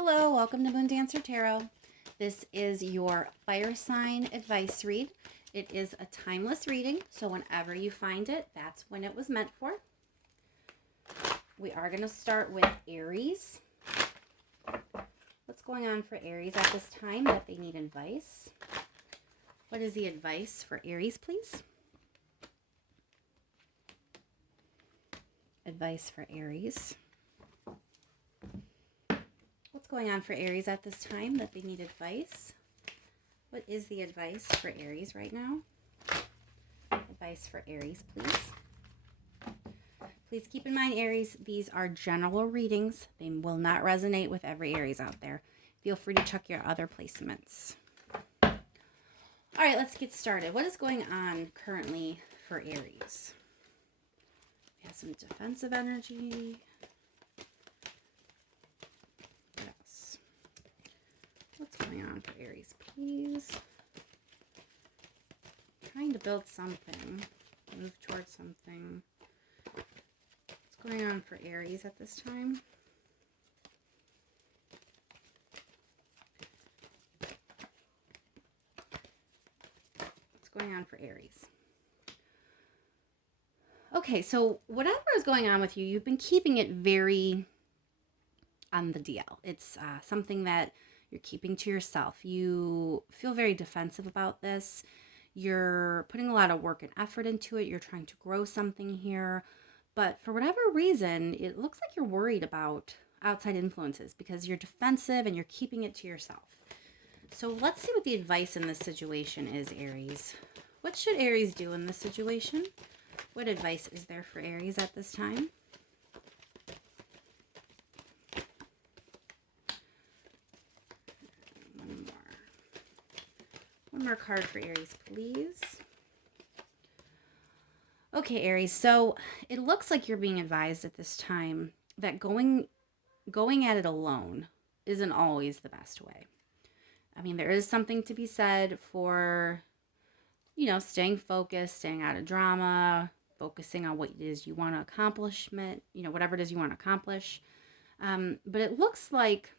Hello, welcome to Moon Dancer Tarot. This is your fire sign advice read. It is a timeless reading, so whenever you find it, that's when it was meant for. We are going to start with Aries. What's going on for Aries at this time that they need advice? What is the advice for Aries, please? Advice for Aries. What's going on for Aries at this time that they need advice? What is the advice for Aries right now? Advice for Aries, please. Please keep in mind, Aries, these are general readings. They will not resonate with every Aries out there. Feel free to check your other placements. All right, let's get started. What is going on currently for Aries? We have some defensive energy. What's going on for Aries, please? Trying to build something, move towards something. What's going on for Aries at this time? What's going on for Aries? Okay, so whatever is going on with you, you've been keeping it very on the DL. It's something that you're keeping to yourself. You feel very defensive about this. You're putting a lot of work and effort into it. You're trying to grow something here. But for whatever reason, it looks like you're worried about outside influences because you're defensive and you're keeping it to yourself. So let's see what the advice in this situation is, Aries. What should Aries do in this situation? What advice is there for Aries at this time? One more card for Aries, please. Okay, Aries, so it looks like you're being advised at this time that going at it alone isn't always the best way. I mean, there is something to be said for, staying focused, staying out of drama, focusing on what it is you want to accomplish, whatever it is you want to accomplish. But it looks like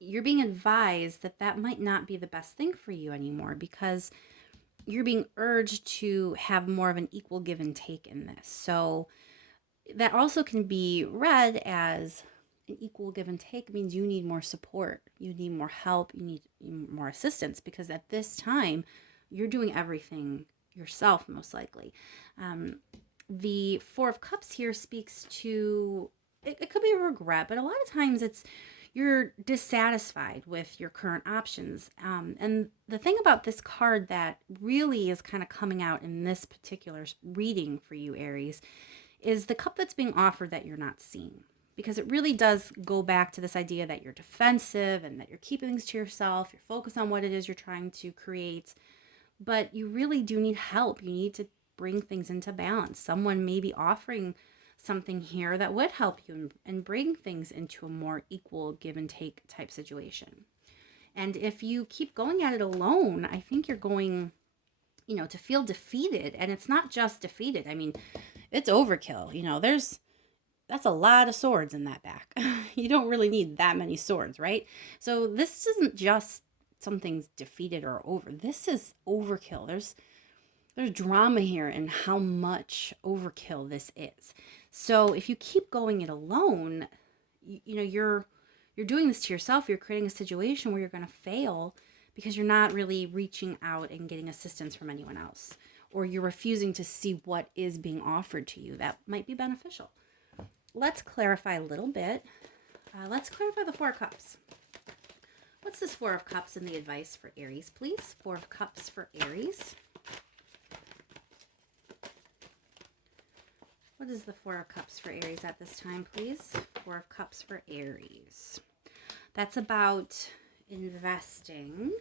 you're being advised that that might not be the best thing for you anymore because you're being urged to have more of an equal give and take in this. So that also can be read as an equal give and take means you need more support, you need more help, you need more assistance because at this time you're doing everything yourself most likely. The Four of Cups here speaks to, it could be a regret, but a lot of times you're dissatisfied with your current options. And the thing about this card that really is kind of coming out in this particular reading for you, Aries, is the cup that's being offered that you're not seeing. Because it really does go back to this idea that you're defensive and that you're keeping things to yourself. You're focused on what it is you're trying to create. But you really do need help. You need to bring things into balance. Someone may be offering something here that would help you and bring things into a more equal give and take type situation. And if you keep going at it alone, I think you're going, to feel defeated. And it's not just defeated. I mean, it's overkill. That's a lot of swords in that back. You don't really need that many swords, right? So this isn't just something's defeated or over. This is overkill. There's drama here in how much overkill this is. So if you keep going it alone, you're doing this to yourself. You're creating a situation where you're going to fail because you're not really reaching out and getting assistance from anyone else, or you're refusing to see what is being offered to you that might be beneficial. Let's clarify a little bit. Let's clarify the Four of Cups. What's this Four of Cups and the advice for Aries, please? Four of Cups for Aries. What is the Four of Cups for Aries at this time, please? Four of Cups for Aries. That's about investing.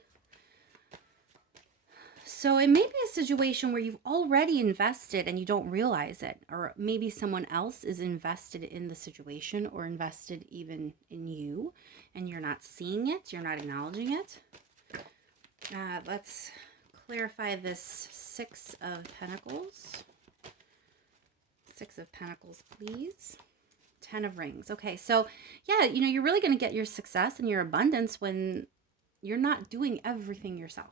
So it may be a situation where you've already invested and you don't realize it, or maybe someone else is invested in the situation or invested even in you, and you're not seeing it, you're not acknowledging it. Let's clarify this Six of Pentacles. Six of Pentacles, please. Ten of Rings. Okay, so yeah, you're really going to get your success and your abundance when you're not doing everything yourself.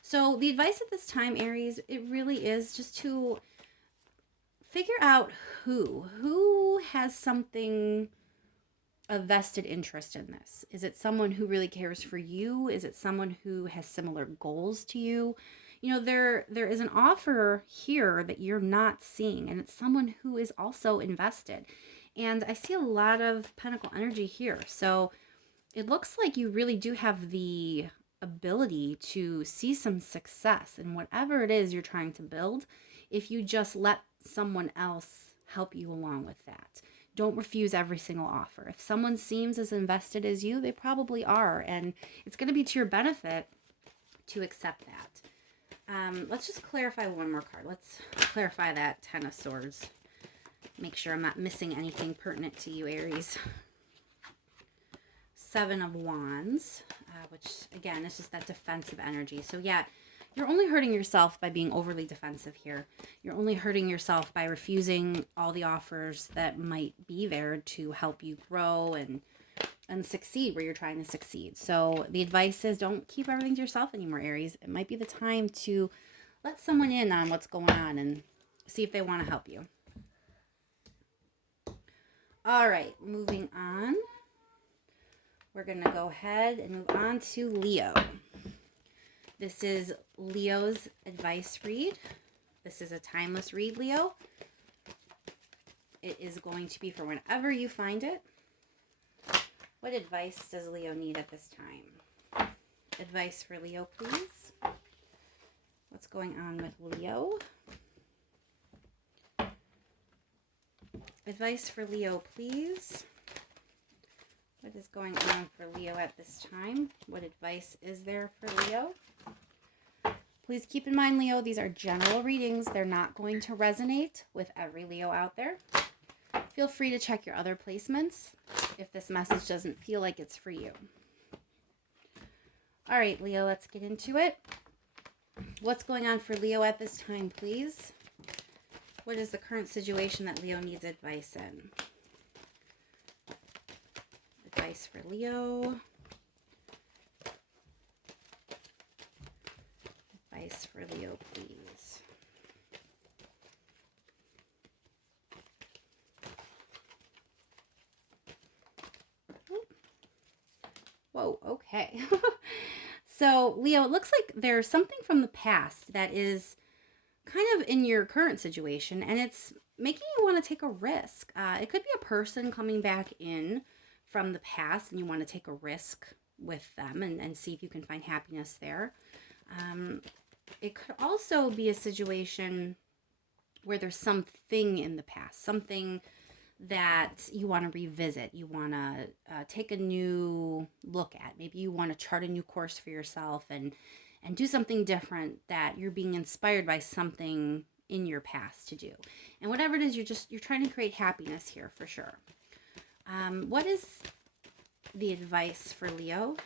So the advice at this time, Aries, it really is just to figure out who has something, a vested interest in this. Is it someone who really cares for you? Is it someone who has similar goals to you? There is an offer here that you're not seeing, and it's someone who is also invested. And I see a lot of Pentacle energy here. So it looks like you really do have the ability to see some success in whatever it is you're trying to build if you just let someone else help you along with that. Don't refuse every single offer. If someone seems as invested as you, they probably are, and it's going to be to your benefit to accept that. Let's just clarify one more card. Let's clarify that Ten of Swords. Make sure I'm not missing anything pertinent to you, Aries. Seven of Wands, which again is just that defensive energy. So yeah, you're only hurting yourself by being overly defensive here. You're only hurting yourself by refusing all the offers that might be there to help you grow and succeed where you're trying to succeed. So the advice is don't keep everything to yourself anymore, Aries. It might be the time to let someone in on what's going on and see if they want to help you. All right, moving on. We're going to go ahead and move on to Leo. This is Leo's advice read. This is a timeless read, Leo. It is going to be for whenever you find it. What advice does Leo need at this time? Advice for Leo, please. What's going on with Leo? Advice for Leo, please. What is going on for Leo at this time? What advice is there for Leo? Please keep in mind, Leo, these are general readings. They're not going to resonate with every Leo out there. Feel free to check your other placements if this message doesn't feel like it's for you. All right, Leo, let's get into it. What's going on for Leo at this time, please? What is the current situation that Leo needs advice in? Advice for Leo. Advice for Leo, please. Whoa, okay. So, Leo, it looks like there's something from the past that is kind of in your current situation, and it's making you want to take a risk. It could be a person coming back in from the past, and you want to take a risk with them and see if you can find happiness there. It could also be a situation where there's something in the past, something that you want to revisit, you want to take a new look at. Maybe you want to chart a new course for yourself and do something different, that you're being inspired by something in your past to do. And whatever it is, you're trying to create happiness here for sure. What is the advice for Leo?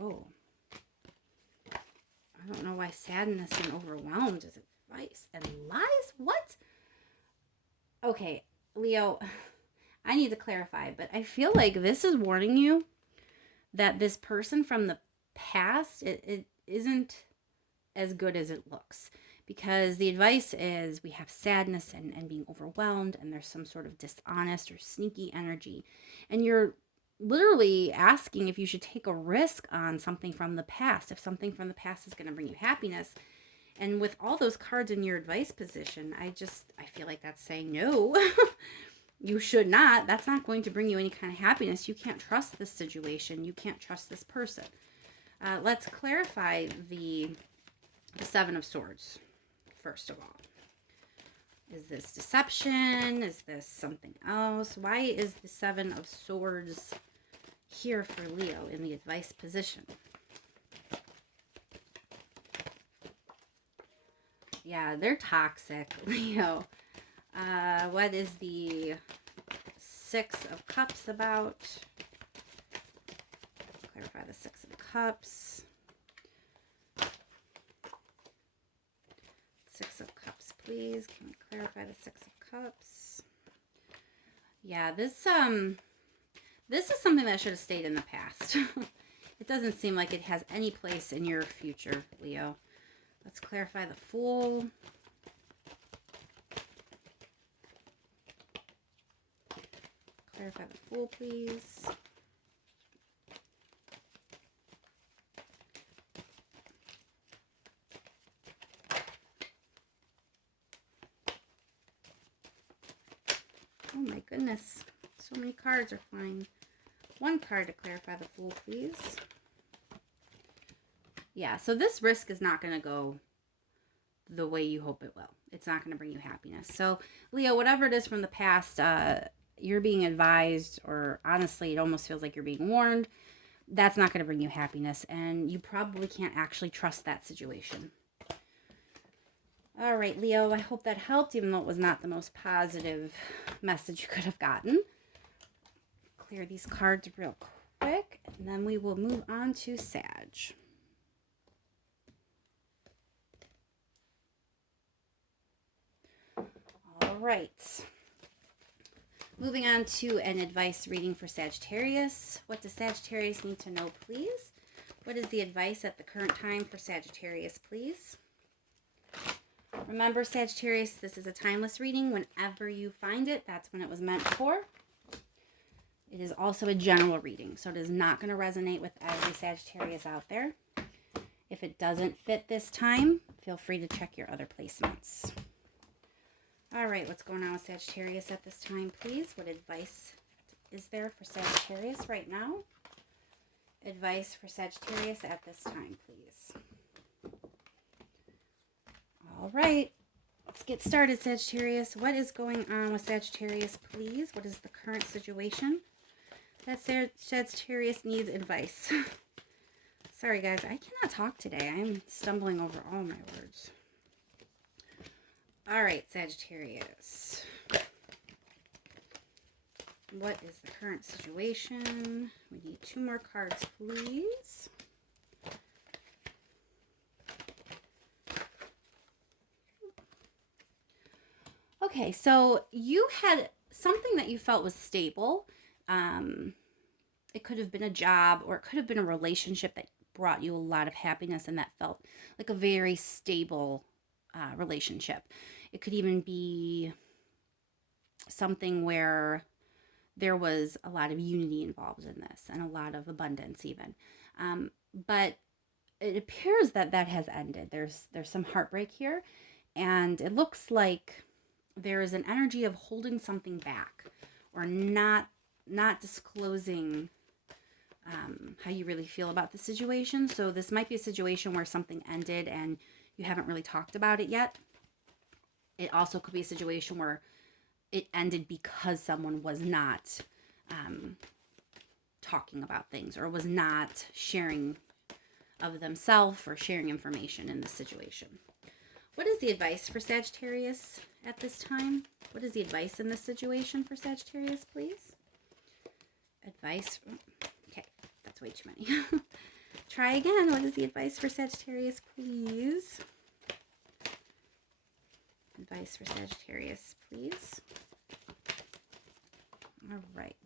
Oh, I don't know why sadness and overwhelmed is advice. And lies? What? Okay, Leo, I need to clarify, but I feel like this is warning you that this person from the past, it isn't as good as it looks. Because the advice is we have sadness and being overwhelmed, and there's some sort of dishonest or sneaky energy. And you're literally asking if you should take a risk on something from the past, if something from the past is going to bring you happiness. And with all those cards in your advice position, I feel like that's saying no. You should not. That's not going to bring you any kind of happiness. You can't trust this situation. You can't trust this person. Let's clarify the Seven of Swords, first of all. Is this deception? Is this something else? Why is the Seven of Swords here for Leo in the advice position? Yeah, they're toxic, Leo. What is the Six of Cups about? Clarify the Six of Cups. Six of Cups, please. Can we clarify the Six of Cups. Yeah, this is something that should have stayed in the past. It doesn't seem like it has any place in your future, Leo. Let's clarify the Fool. Clarify the Fool, please. Oh my goodness. So many cards are flying. One card to clarify the Fool, please. Yeah, so this risk is not going to go the way you hope it will. It's not going to bring you happiness. So, Leo, whatever it is from the past, you're being advised, or honestly, it almost feels like you're being warned. That's not going to bring you happiness, and you probably can't actually trust that situation. All right, Leo, I hope that helped, even though it was not the most positive message you could have gotten. Clear these cards real quick, and then we will move on to Sag. All right. Moving on to an advice reading for Sagittarius. What does Sagittarius need to know, please? What is the advice at the current time for Sagittarius, please? Remember, Sagittarius, this is a timeless reading. Whenever you find it, that's when it was meant for. It is also a general reading, so it is not going to resonate with every Sagittarius out there. If it doesn't fit this time, feel free to check your other placements. All right, what's going on with Sagittarius at this time, please? What advice is there for Sagittarius right now? Advice for Sagittarius at this time, please. All right, let's get started, Sagittarius. What is going on with Sagittarius, please? What is the current situation that Sagittarius needs advice? Sorry, guys, I cannot talk today. I'm stumbling over all my words. All right, Sagittarius. What is the current situation? We need 2 more cards, please. Okay, so you had something that you felt was stable. It could have been a job, or it could have been a relationship that brought you a lot of happiness and that felt like a very stable relationship. It could even be something where there was a lot of unity involved in this and a lot of abundance even. But it appears that that has ended. There's some heartbreak here, and it looks like there is an energy of holding something back, or not disclosing how you really feel about the situation. So this might be a situation where something ended and you haven't really talked about it yet. It also could be a situation where it ended because someone was not talking about things, or was not sharing of themselves or sharing information in this situation. What is the advice for Sagittarius at this time? What is the advice in this situation for Sagittarius, please? Advice. Okay, that's way too many. Try again. What is the advice for Sagittarius, please? Advice for Sagittarius, please. All right.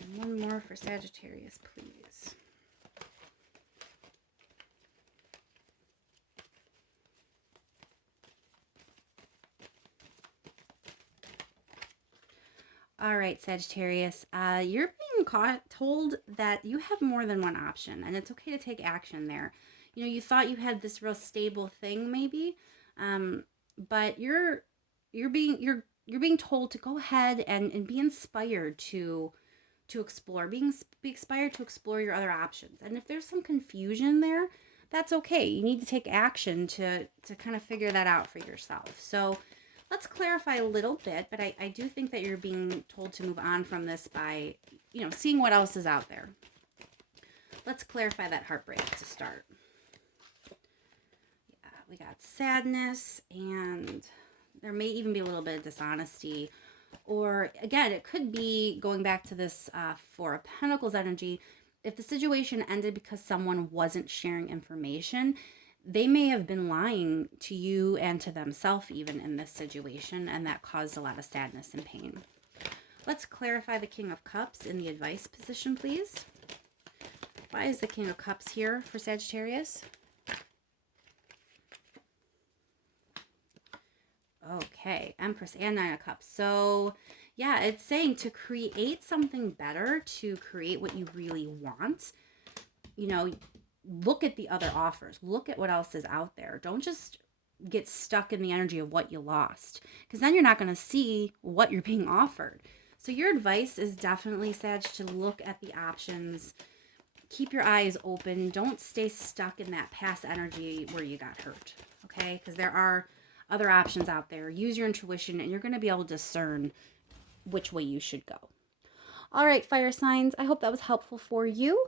And one more for Sagittarius, please. All right, Sagittarius, you're being told that you have more than one option, and it's okay to take action there. You know, you thought you had this real stable thing, maybe, but you're being told to go ahead and be inspired to explore, be inspired to explore your other options. And if there's some confusion there, that's okay. You need to take action to kind of figure that out for yourself. So let's clarify a little bit, but I do think that you're being told to move on from this by, you know, seeing what else is out there. Let's clarify that heartbreak to start. Yeah, we got sadness, and there may even be a little bit of dishonesty. Or, again, it could be going back to this Four of Pentacles energy. If the situation ended because someone wasn't sharing information, they may have been lying to you and to themselves even in this situation, and that caused a lot of sadness and pain. Let's clarify the King of Cups in the advice position, please. Why is the King of Cups here for Sagittarius? Okay, Empress and Nine of Cups. So, yeah, it's saying to create something better, to create what you really want, you know, look at the other offers. Look at what else is out there. Don't just get stuck in the energy of what you lost, because then you're not going to see what you're being offered. So your advice is definitely, Sag, to look at the options. Keep your eyes open. Don't stay stuck in that past energy where you got hurt, okay? Because there are other options out there. Use your intuition, and you're going to be able to discern which way you should go. All right, fire signs, I hope that was helpful for you.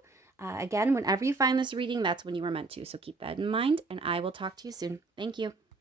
Again, whenever you find this reading, that's when you were meant to. So keep that in mind, and I will talk to you soon. Thank you.